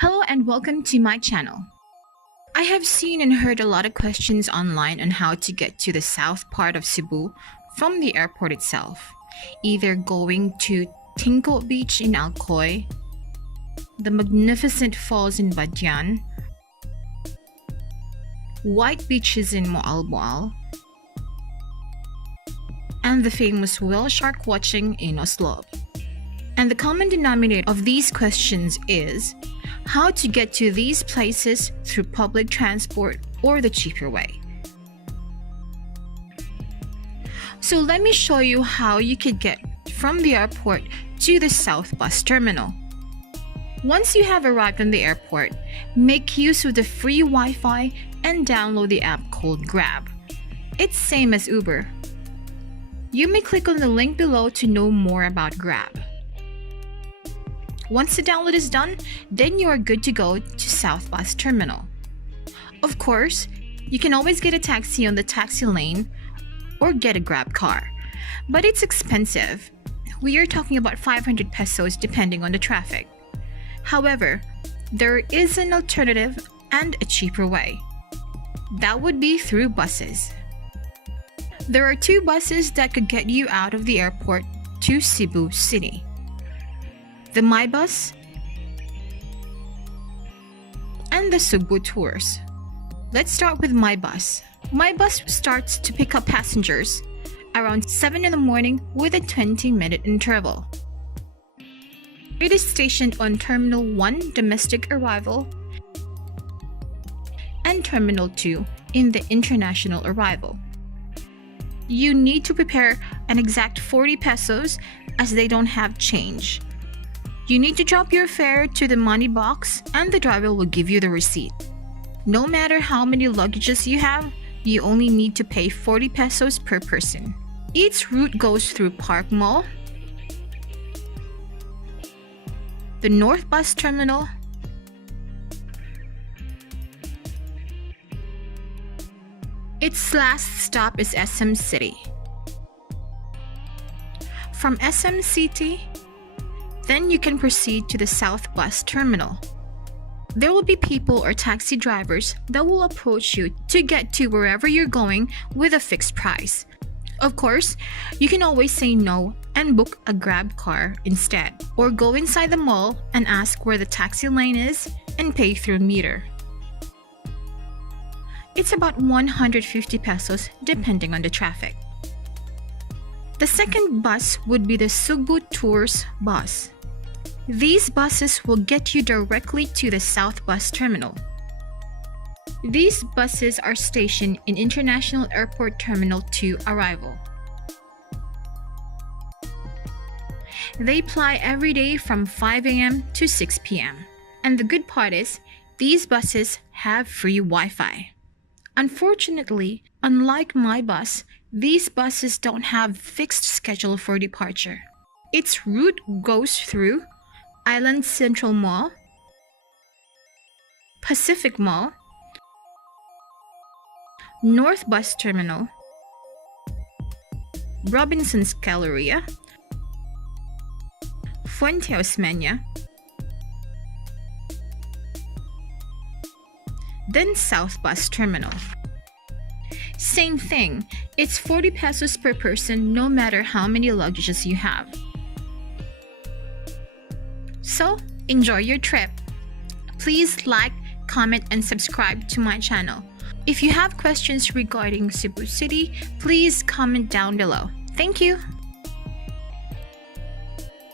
Hello and welcome to my channel. I have seen and heard a lot of questions online on how to get to the south part of Cebu from the airport itself, either going to Tinko Beach in Alcoy, the magnificent falls in Badian, white beaches in Moalboal, and the famous whale shark watching in Oslo. And the common denominator of these questions is how to get to these places through public transport or the cheaper way. So let me show you how you could get from the airport to the South Bus Terminal. Once you have arrived on the airport, make use of the free Wi-Fi and download the app called Grab. It's same as Uber. You may click on the link below to know more about Grab. Once the download is done, then you are good to go to South Bus Terminal. Of course, you can always get a taxi on the taxi lane or get a Grab car, but it's expensive. We are talking about 500 pesos depending on the traffic. However, there is an alternative and a cheaper way. That would be through buses. There are two buses that could get you out of the airport to Cebu City. The My Bus and the Cebu Tours. Let's start with My Bus. My Bus starts to pick up passengers around 7 in the morning with a 20-minute interval. It is stationed on Terminal 1 domestic arrival and Terminal 2 in the international arrival. You need to prepare an exact 40 pesos as they don't have change. You need to drop your fare to the money box and the driver will give you the receipt. No matter how many luggages you have, you only need to pay 40 pesos per person. Each route goes through Park Mall, the North Bus Terminal, its last stop is SM City. From SM City, then you can proceed to the South Bus Terminal. There will be people or taxi drivers that will approach you to get to wherever you're going with a fixed price. Of course, you can always say no and book a Grab car instead, or go inside the mall and ask where the taxi lane is and pay through meter. It's about 150 pesos depending on the traffic. The second bus would be the Cebu Tours bus. These buses will get you directly to the South Bus Terminal. These buses are stationed in International Airport Terminal 2 arrival. They ply every day from 5 a.m. to 6 p.m. And the good part is, these buses have free Wi-Fi. Unfortunately, unlike My Bus, these buses don't have fixed schedule for departure. Its route goes through Island Central Mall, Pacific Mall, North Bus Terminal, Robinson's Galleria, Fuente Osmeña, then South Bus Terminal. Same thing, it's 40 pesos per person no matter how many luggages you have. So, enjoy your trip. Please like, comment, and subscribe to my channel. If you have questions regarding Cebu City, please comment down below. Thank you!